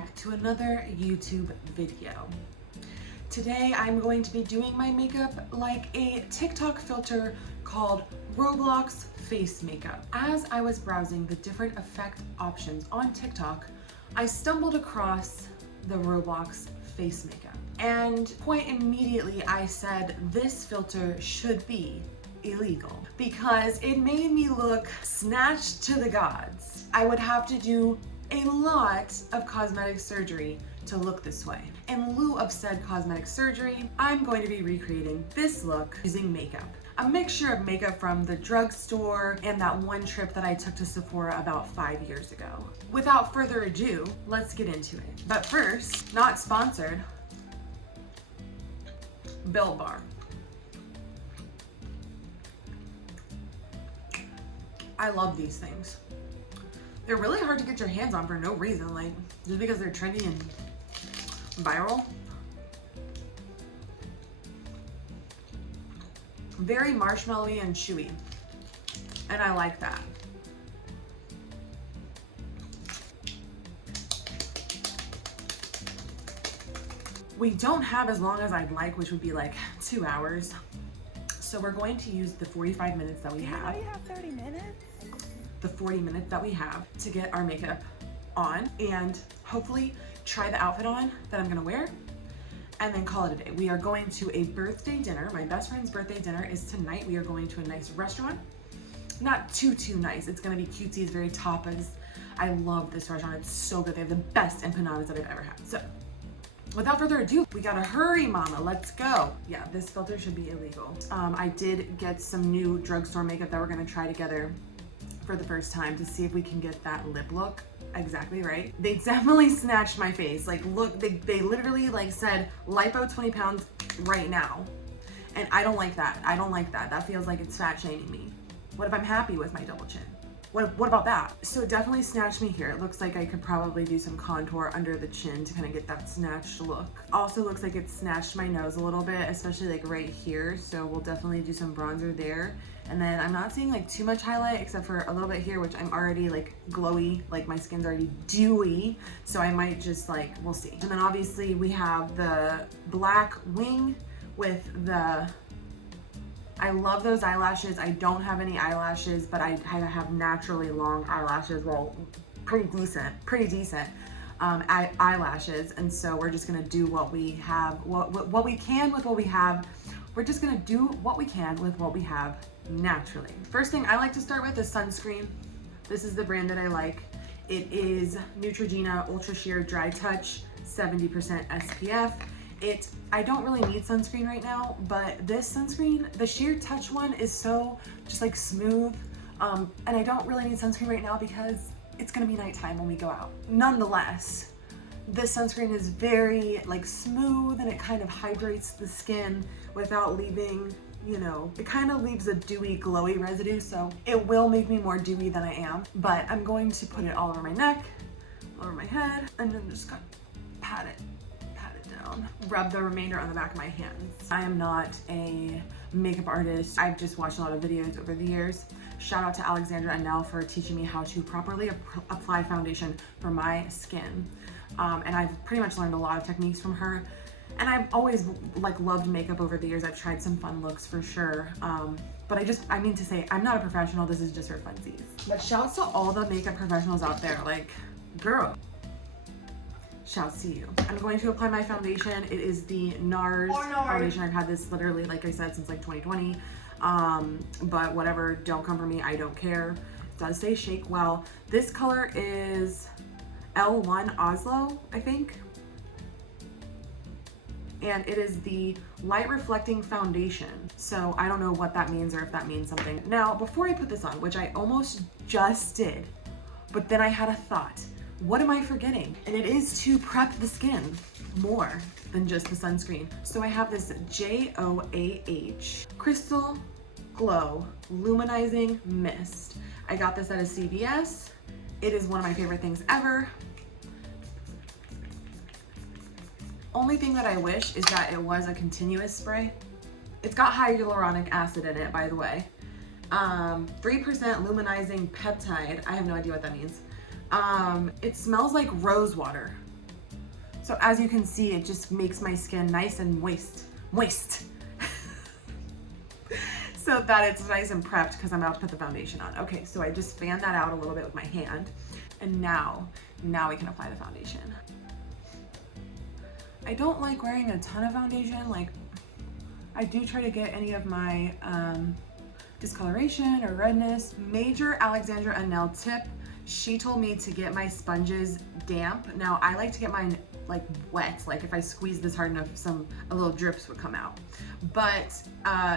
back to another YouTube video. Today I'm going to be doing my makeup like a TikTok filter called Roblox Face Makeup. As I was browsing the different effect options on TikTok, I stumbled across the Roblox Face Makeup. And quite immediately I said this filter should be illegal because it made me look snatched to the gods. I would have to do a lot of cosmetic surgery to look this way. In lieu of said cosmetic surgery, I'm going to be recreating this look using makeup. A mixture of makeup from the drugstore and that one trip that I took to Sephora about 5 years ago. Without further ado, let's get into it. But first, not sponsored, Built Bar. I love these things. They're really hard to get your hands on for no reason, like just because they're trendy and viral. Very marshmallowy and chewy, and I like that. We don't have as long as I'd like, which would be like 2 hours. So we're going to use the 45 minutes that we have. You have 30 minutes? The 40 minutes that we have to get our makeup on and hopefully try the outfit on that I'm gonna wear and then call it a day. We are going to a birthday dinner. My best friend's birthday dinner is tonight. We are going to a nice restaurant. Not too nice. It's gonna be cutesy, it's very tapas. I love this restaurant, it's so good. They have the best empanadas that I've ever had. So without further ado, we gotta hurry, mama, let's go. Yeah, this filter should be illegal. I did get some new drugstore makeup that we're gonna try together for the first time to see if we can get that lip look exactly right. They definitely snatched my face. Like, look, they literally like said, lipo 20 pounds right now. And I don't like that. I don't like that. That feels like it's fat shaming me. What if I'm happy with my double chin? What about that? So it definitely snatched me here. It looks like I could probably do some contour under the chin to kind of get that snatched look. Also looks like it snatched my nose a little bit, especially like right here. So we'll definitely do some bronzer there. And then I'm not seeing like too much highlight except for a little bit here, which I'm already like glowy, like my skin's already dewy. So I might just like, we'll see. And then obviously we have the black wing with the, I love those eyelashes. I don't have any eyelashes, but I have naturally long eyelashes. Well, pretty decent eyelashes. And so we're just gonna do what we have, what we can with what we have. We're just gonna do what we can with what we have naturally. First thing I like to start with is sunscreen. This is the brand that I like. It is Neutrogena Ultra Sheer Dry Touch, 70% SPF. I don't really need sunscreen right now, but this sunscreen, the Sheer Touch one, is so just like smooth. And I don't really need sunscreen right now because it's gonna be nighttime when we go out. Nonetheless, this sunscreen is very like smooth and it kind of hydrates the skin without leaving, you know, it kind of leaves a dewy, glowy residue. So it will make me more dewy than I am, but I'm going to put it all over my neck, all over my head, and then just kind of pat it down. Rub the remainder on the back of my hands. I am not a makeup artist. I've just watched a lot of videos over the years. Shout out to Alexandra Annell for teaching me how to properly apply foundation for my skin. And I've pretty much learned a lot of techniques from her. And I've always like loved makeup over the years. I've tried some fun looks for sure. But I mean to say, I'm not a professional. This is just for funsies. But shouts to all the makeup professionals out there. Like, girl, shouts to you. I'm going to apply my foundation. It is the NARS foundation. I've had this literally, like I said, since like 2020. But whatever, don't come for me. I don't care. It does say shake well. This color is L1 Oslo, I think. And it is the light reflecting foundation. So I don't know what that means or if that means something. Now, before I put this on, which I almost just did, but then I had a thought, what am I forgetting? And it is to prep the skin more than just the sunscreen. So I have this JOAH Crystal Glow Luminizing Mist. I got this at a CVS. It is one of my favorite things ever. Only thing that I wish is that it was a continuous spray. It's got hyaluronic acid in it, by the way. 3% luminizing peptide. I have no idea what that means. It smells like rose water. So as you can see, it just makes my skin nice and moist. So that it's nice and prepped because I'm about to put the foundation on. Okay, so I just fan that out a little bit with my hand. And now we can apply the foundation. I don't like wearing a ton of foundation. Like, I do try to get any of my discoloration or redness. Major Alexandra Anel tip. She told me to get my sponges damp. Now I like to get mine like wet, like if I squeeze this hard enough, a little drips would come out. But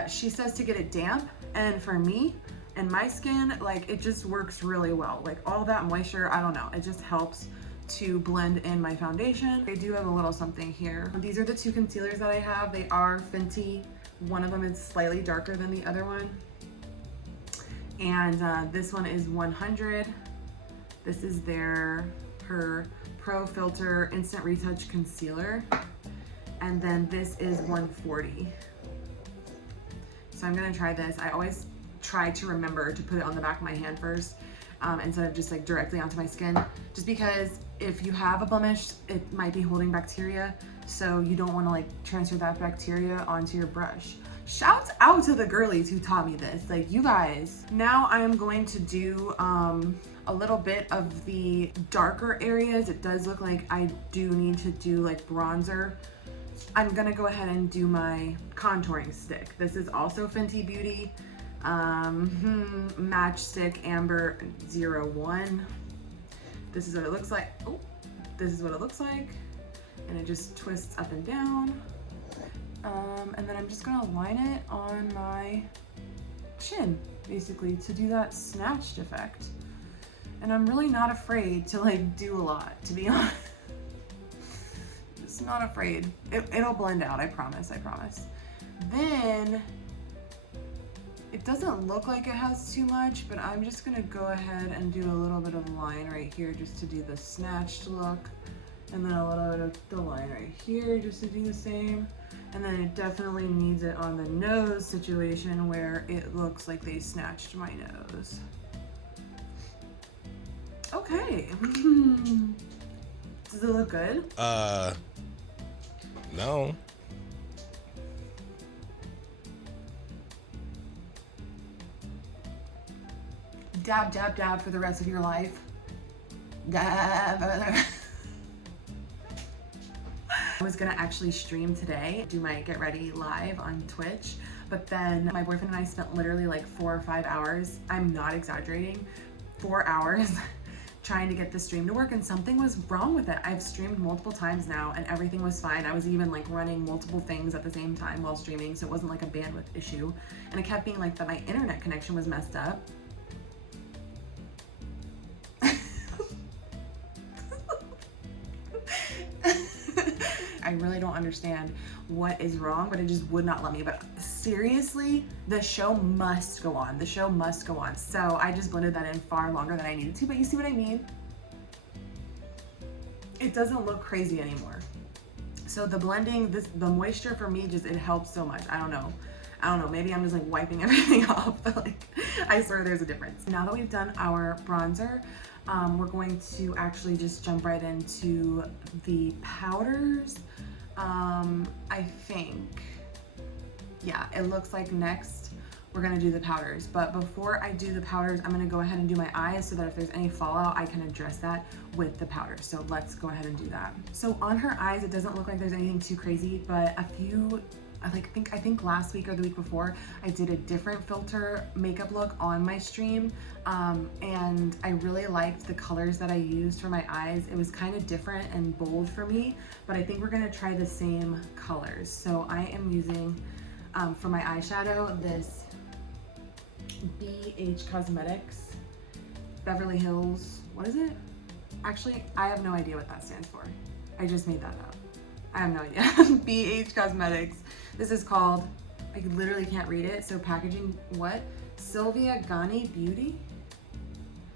she says to get it damp, and for me and my skin, like it just works really well. Like all that moisture, I don't know, it just helps to blend in my foundation. I do have a little something here. These are the two concealers that I have. They are Fenty. One of them is slightly darker than the other one. And this one is 100. This is her Pro Filter Instant Retouch Concealer. And then this is 140. So I'm gonna try this. I always try to remember to put it on the back of my hand first instead of just like directly onto my skin. Just because if you have a blemish, it might be holding bacteria. So you don't wanna like transfer that bacteria onto your brush. Shouts out to the girlies who taught me this, like you guys. Now I am going to do a little bit of the darker areas. It does look like I do need to do like bronzer. I'm gonna go ahead and do my contouring stick. This is also Fenty Beauty Matchstick Amber 01. This is what it looks like. Oh, this is what it looks like. And it just twists up and down. And then I'm just gonna line it on my chin, basically, to do that snatched effect. And I'm really not afraid to like do a lot, to be honest. Just not afraid. It'll blend out, I promise. Then, it doesn't look like it has too much, but I'm just gonna go ahead and do a little bit of line right here just to do the snatched look. And then a little bit of the line right here just to do the same. And then it definitely needs it on the nose situation where it looks like they snatched my nose. Okay. Does it look good? No. Dab, dab, dab for the rest of your life. Dab. I was gonna actually stream today, do my Get Ready live on Twitch, but then my boyfriend and I spent literally like 4 or 5 hours, I'm not exaggerating, 4 hours trying to get the stream to work, and something was wrong with it. I've streamed multiple times now and everything was fine. I was even like running multiple things at the same time while streaming, so it wasn't like a bandwidth issue. And it kept being like that my internet connection was messed up. I really don't understand what is wrong, but it just would not let me. But seriously, the show must go on. The show must go on. So I just blended that in far longer than I needed to, but you see what I mean? It doesn't look crazy anymore. So the blending, the moisture for me, just, it helps so much. I don't know, maybe I'm just like wiping everything off, but like, I swear there's a difference. Now that we've done our bronzer, we're going to actually just jump right into the powders. I think, yeah, it looks like next we're gonna do the powders. But before I do the powders, I'm gonna go ahead and do my eyes so that if there's any fallout, I can address that with the powder. So let's go ahead and do that. So on her eyes, it doesn't look like there's anything too crazy, but I think last week or the week before, I did a different filter makeup look on my stream, and I really liked the colors that I used for my eyes. It was kind of different and bold for me, but I think we're gonna try the same colors. So I am using, for my eyeshadow, this BH Cosmetics Beverly Hills, what is it? Actually, I have no idea what that stands for. I just made that up. I have no idea. BH Cosmetics. This is called, I literally can't read it, so packaging, what? Sylvia Ghani Beauty?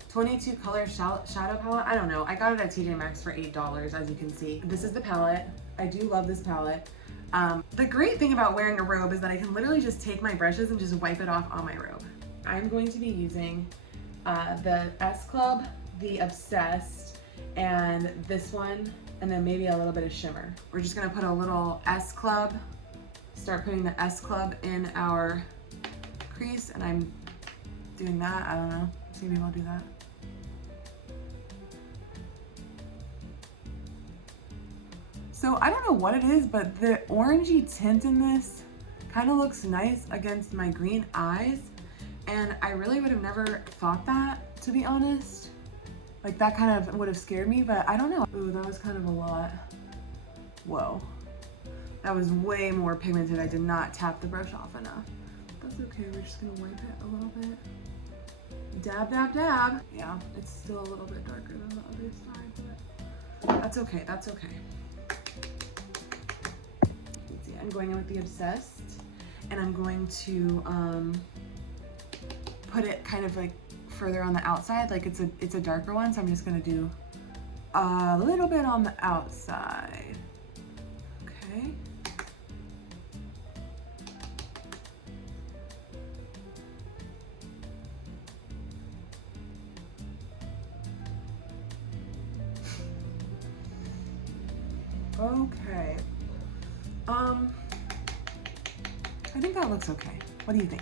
22 color shadow palette? I don't know. I got it at TJ Maxx for $8, as you can see. This is the palette. I do love this palette. The great thing about wearing a robe is that I can literally just take my brushes and just wipe it off on my robe. I'm going to be using the S Club, the Obsessed, and this one, and then maybe a little bit of shimmer. We're just gonna put a little S Club, start putting the S Club in our crease, and I'm doing that. I don't know, maybe I'll do that. So I don't know what it is, but the orangey tint in this kind of looks nice against my green eyes. And I really would have never thought that, to be honest. Like that kind of would have scared me, but I don't know. Ooh, that was kind of a lot. Whoa. That was way more pigmented. I did not tap the brush off enough. That's okay, we're just gonna wipe it a little bit. Dab, dab, dab. Yeah, it's still a little bit darker than the other side, but that's okay, that's okay. Let's see, I'm going in with the Obsessed, and I'm going to put it kind of like further on the outside, like it's a darker one, so I'm just gonna do a little bit on the outside. Okay. Okay. I think that looks okay. What do you think?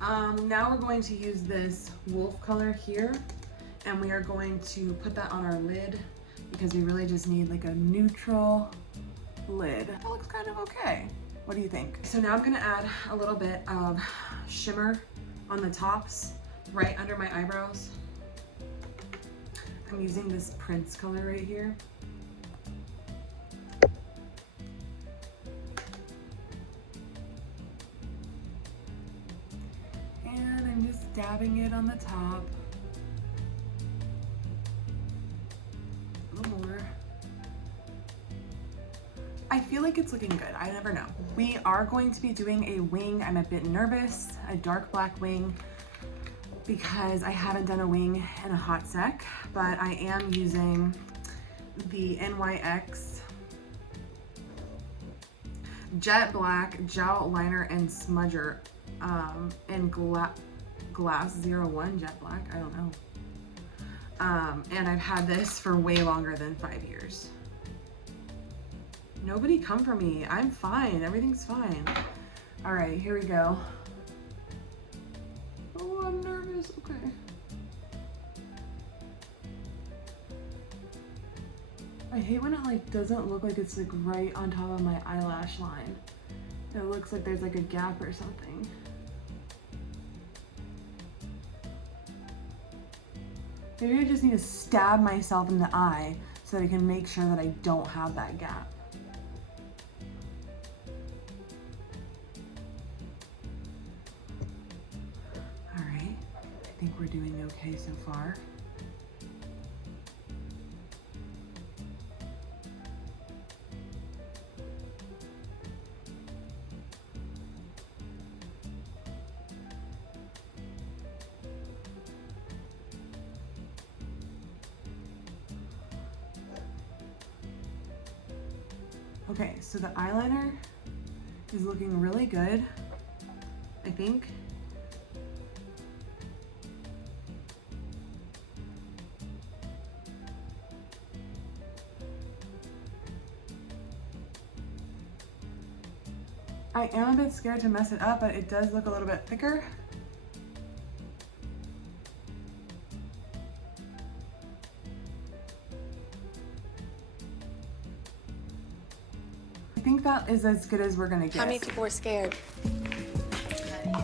Now we're going to use this wolf color here, and we are going to put that on our lid because we really just need like a neutral lid. That looks kind of okay. What do you think? So now I'm gonna add a little bit of shimmer on the tops, right under my eyebrows. I'm using this Prince color right here. I'm just dabbing it on the top. A little more. I feel like it's looking good. I never know. We are going to be doing a wing. I'm a bit nervous, a dark black wing, because I haven't done a wing in a hot sec, but I am using the NYX Jet Black Gel Liner and Smudger in Glass 01 Jet Black, I don't know. And I've had this for way longer than 5 years. Nobody come for me. I'm fine. Everything's fine. All right, here we go. Oh, I'm nervous. Okay. I hate when it like doesn't look like it's like right on top of my eyelash line. It looks like there's like a gap or something. Maybe I just need to stab myself in the eye so that I can make sure that I don't have that gap. All right, I think we're doing okay so far. Okay, so the eyeliner is looking really good, I think. I am a bit scared to mess it up, but it does look a little bit thicker. I think that is as good as we're gonna get. How many people were scared?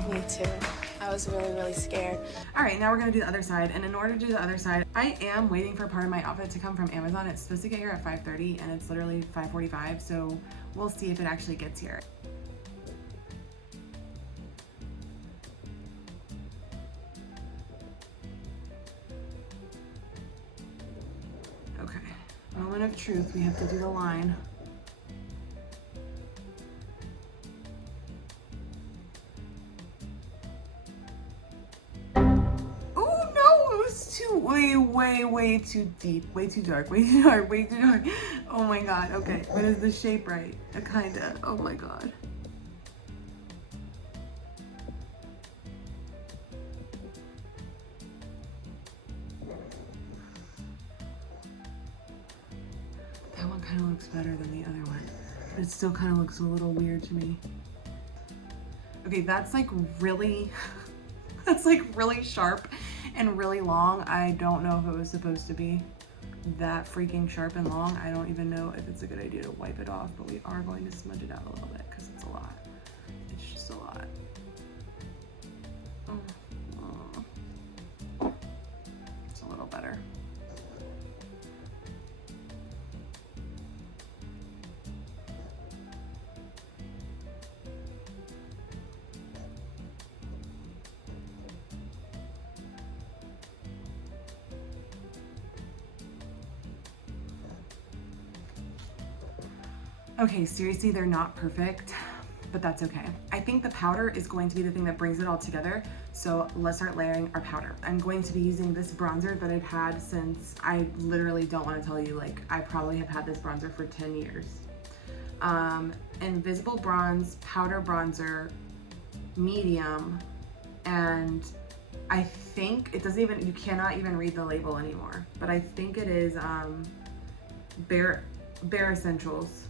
Me too. I was really, really scared. All right, now we're gonna do the other side. And in order to do the other side, I am waiting for part of my outfit to come from Amazon. It's supposed to get here at 5:30 and it's literally 5:45. So we'll see if it actually gets here. Okay, moment of truth. We have to do the line. Way too deep, way too dark, way too dark, way too dark. Oh my god, okay. But is the shape right? Kinda. Oh my god. That one kind of looks better than the other one, but it still kind of looks a little weird to me. Okay, that's like really, that's like really sharp and really long. I don't know if it was supposed to be that freaking sharp and long. I don't even know if it's a good idea to wipe it off, but we are going to smudge it out a little bit because it's a lot. It's just a lot. It's a little better. Okay, seriously, they're not perfect, but that's okay. I think the powder is going to be the thing that brings it all together. So let's start layering our powder. I'm going to be using this bronzer that I've had since, I literally don't want to tell you, like I probably have had this bronzer for 10 years. Invisible Bronze Powder Bronzer, medium, and I think it doesn't even, you cannot even read the label anymore, but I think it is Bare Essentials.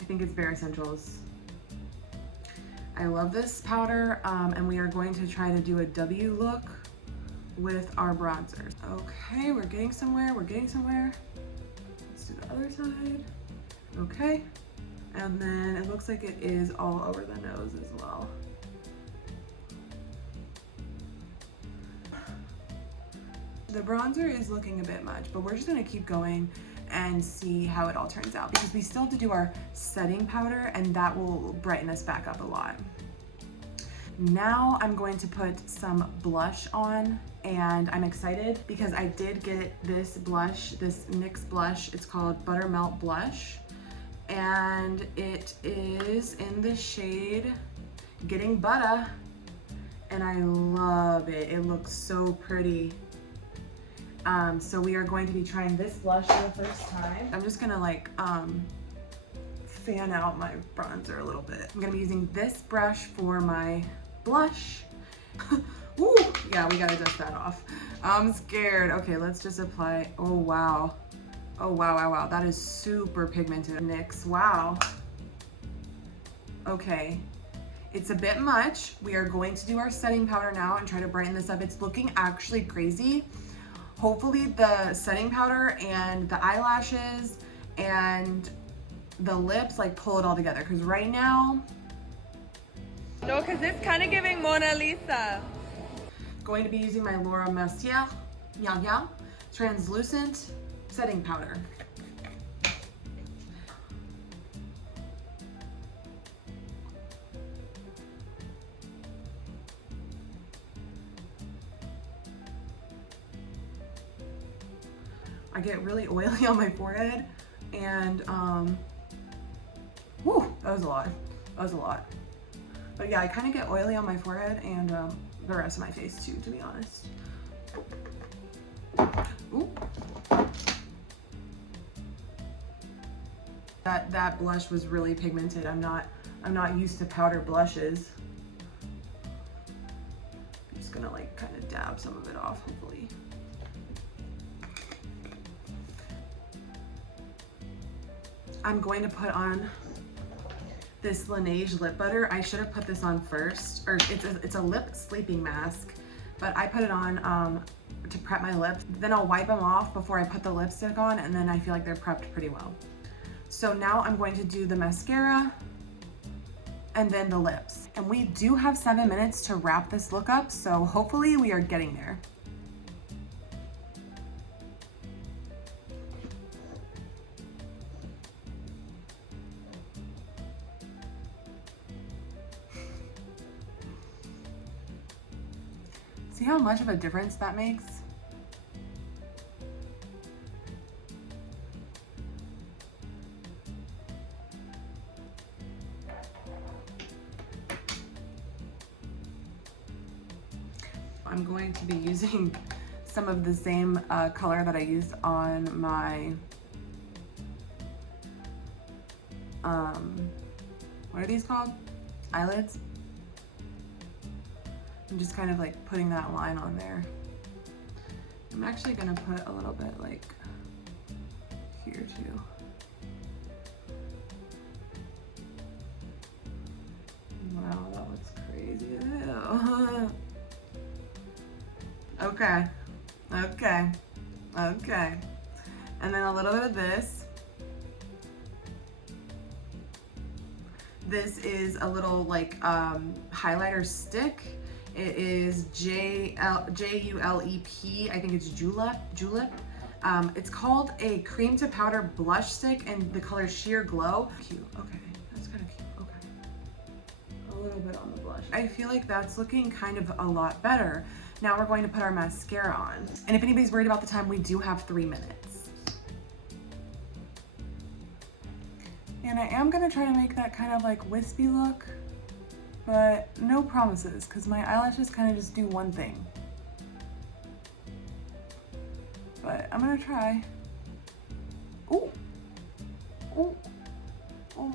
I think it's Bare Essentials. I love this powder, and we are going to try to do a W look with our bronzers. Okay, we're getting somewhere, we're getting somewhere. Let's do the other side. Okay, and then it looks like it is all over the nose as well. The bronzer is looking a bit much, but we're just gonna keep going and see how it all turns out, because we still have to do our setting powder and that will brighten us back up a lot. Now I'm going to put some blush on, and I'm excited because I did get this blush, this NYX blush. It's called Buttermelt Blush, and it is in the shade Getting Butter, and I love it. It looks so pretty. So we are going to be trying this blush for the first time. I'm just gonna like fan out my bronzer a little bit. I'm gonna be using this brush for my blush. Ooh, yeah, we gotta dust that off. I'm scared. Okay, let's just apply. Oh wow. Oh wow, wow, wow. That is super pigmented. NYX, wow. Okay, it's a bit much. We are going to do our setting powder now and try to brighten this up. It's looking actually crazy. Hopefully the setting powder and the eyelashes and the lips like pull it all together, because right now, no, because it's kind of giving Mona Lisa. Going to be using my Laura Mercier translucent setting powder. I get really oily on my forehead, and whew, that was a lot. That was a lot. But yeah, I kind of get oily on my forehead and the rest of my face too, to be honest. Ooh. That blush was really pigmented. I'm not used to powder blushes. I'm just gonna like kind of dab some of it off, hopefully. I'm going to put on this Laneige lip butter. I should have put this on first, or it's a lip sleeping mask, but I put it on to prep my lips. Then I'll wipe them off before I put the lipstick on, and then I feel like they're prepped pretty well. So now I'm going to do the mascara and then the lips. And we do have 7 minutes to wrap this look up, so hopefully we are getting there. See how much of a difference that makes? I'm going to be using some of the same color that I used on my, what are these called? Eyelids? I'm just kind of like putting that line on there. I'm actually gonna put a little bit like here too. Wow, that looks crazy. Ew. Okay. Okay. Okay. And then a little bit of this. This is a little like highlighter stick. It is Julep. I think it's Julep. It's called a cream to powder blush stick and the color Sheer Glow. Cute. Okay. That's kind of cute. Okay. A little bit on the blush. I feel like that's looking kind of a lot better. Now we're going to put our mascara on. And if anybody's worried about the time, we do have 3 minutes. And I am gonna try to make that kind of like wispy look, but no promises, because my eyelashes kind of just do one thing. But I'm gonna try. Ooh. Ooh. Oh.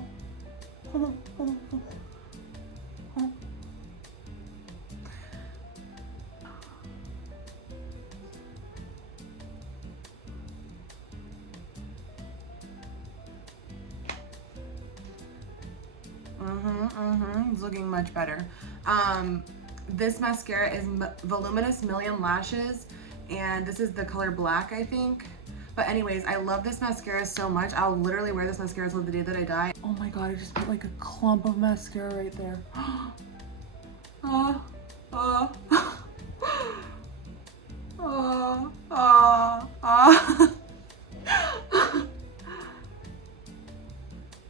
It's looking much better. This mascara is Voluminous Million Lashes, and this is the color black, I think. But anyways, I love this mascara so much. I'll literally wear this mascara till the day that I die. Oh my god, I just put like a clump of mascara right there.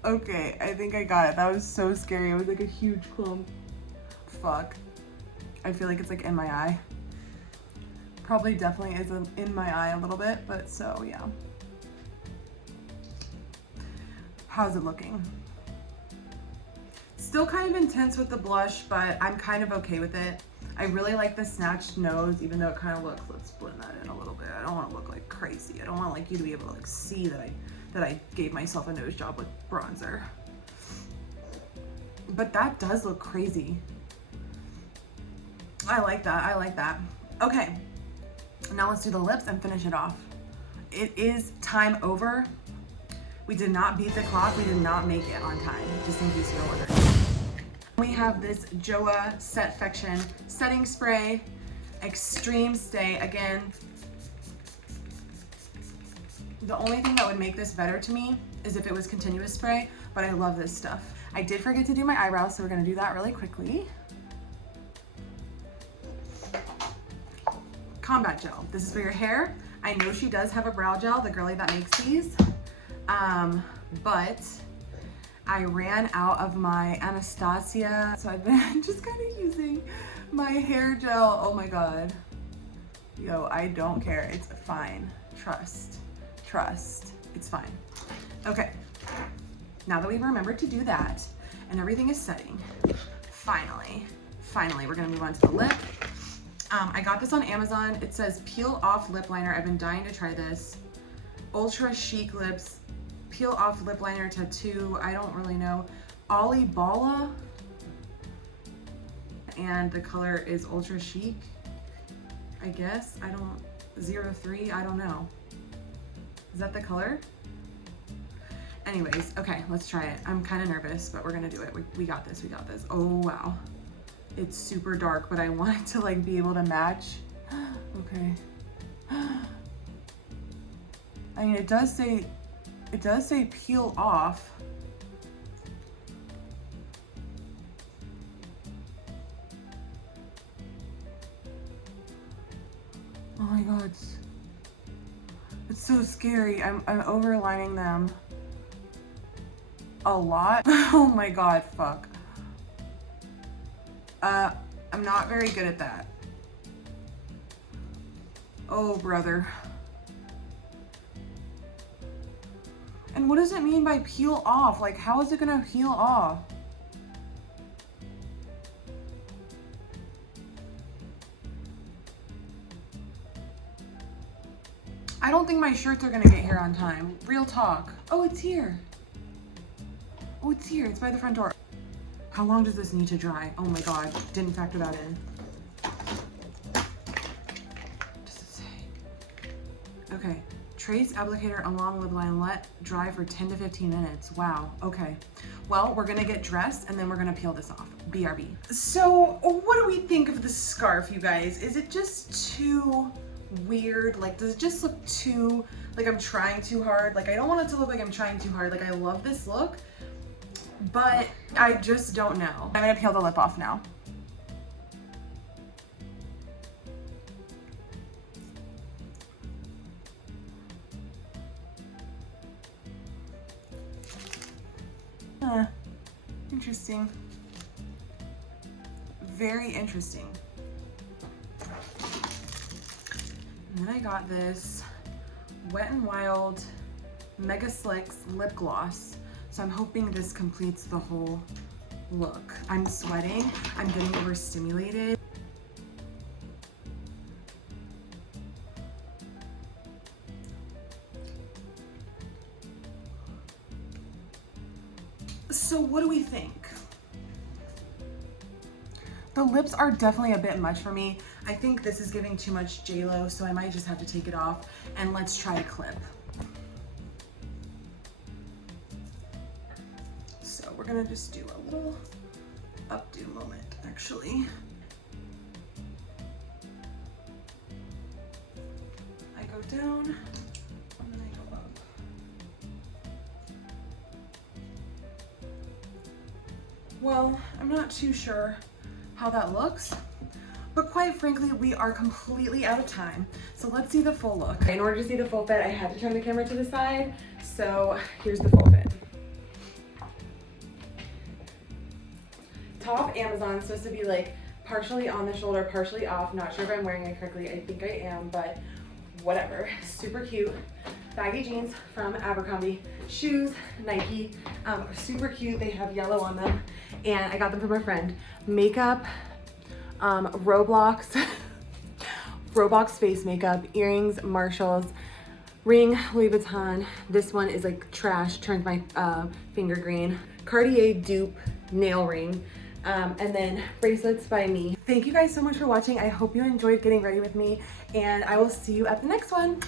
Okay, I think I got it. That was so scary. It was like a huge clump. Fuck. I feel like it's like in my eye. Probably definitely is in my eye a little bit, but so yeah. How's it looking? Still kind of intense with the blush, but I'm kind of okay with it. I really like the snatched nose, even though it kind of looks, let's blend that in a little bit. I don't want to look like crazy. I don't want like you to be able to like see that I gave myself a nose job with bronzer. But that does look crazy. I like that, I like that. Okay, now let's do the lips and finish it off. It is time over. We did not beat the clock, we did not make it on time, just in case you're wondering. We have this JOAH Setfection Setting Spray, Extreme Stay. Again, the only thing that would make this better to me is if it was continuous spray, but I love this stuff. I did forget to do my eyebrows, so we're gonna do that really quickly. Combat Gel. This is for your hair. I know she does have a brow gel, the girlie that makes these, but I ran out of my Anastasia, so I've been just kind of using my hair gel. Oh my god. Yo, I don't care. It's fine. Trust. It's fine. Okay. Now that we've remembered to do that and everything is setting, finally, we're gonna move on to the lip. I got this on Amazon. It says Peel Off Lip Liner. I've been dying to try this. Ultra Chic Lips. Peel Off Lip Liner Tattoo. I don't really know. Ollie Bala. And the color is Ultra Chic, I guess. 03, I don't know. Is that the color? Anyways, okay, let's try it. I'm kind of nervous, but we're gonna do it. We got this, we got this. Oh, wow. It's super dark, but I want it to like be able to match. Okay. I mean, it does say peel off. Oh my god. It's so scary. I'm overlining them a lot. Oh my god, fuck. I'm not very good at that. Oh, brother. And what does it mean by peel off? Like, how is it gonna peel off? I don't think my shirts are gonna get here on time. Real talk. Oh, it's here. Oh, it's here. It's by the front door. How long does this need to dry? Oh my god, didn't factor that in. Does it say? Okay, Trace applicator along with line, let dry for 10 to 15 minutes. Wow, okay. Well, we're gonna get dressed and then we're gonna peel this off. BRB. So what do we think of the scarf, you guys? Is it just too weird? Like, does it just look too, like I'm trying too hard? Like, I don't want it to look like I'm trying too hard. Like, I love this look, but I just don't know. I'm gonna peel the lip off now. Interesting. Very interesting. And then I got this Wet n Wild Mega Slicks lip gloss. So I'm hoping this completes the whole look. I'm sweating, I'm getting overstimulated. So what do we think? The lips are definitely a bit much for me. I think this is giving too much J-Lo, so I might just have to take it off, and let's try a clip. So we're gonna just do a little updo moment, actually. I go down, and then I go up. Well, I'm not too sure how that looks, but quite frankly, we are completely out of time. So let's see the full look. In order to see the full fit, I had to turn the camera to the side. So here's the full fit. Top Amazon, supposed to be like partially on the shoulder, partially off. Not sure if I'm wearing it correctly. I think I am, but whatever. Super cute. Baggy jeans from Abercrombie. Shoes, Nike, super cute. They have yellow on them, and I got them from a friend. Makeup, Roblox, Roblox face makeup, earrings, Marshalls, ring, Louis Vuitton. This one is like trash, turns my finger green. Cartier dupe nail ring, and then bracelets by me. Thank you guys so much for watching. I hope you enjoyed getting ready with me, and I will see you at the next one.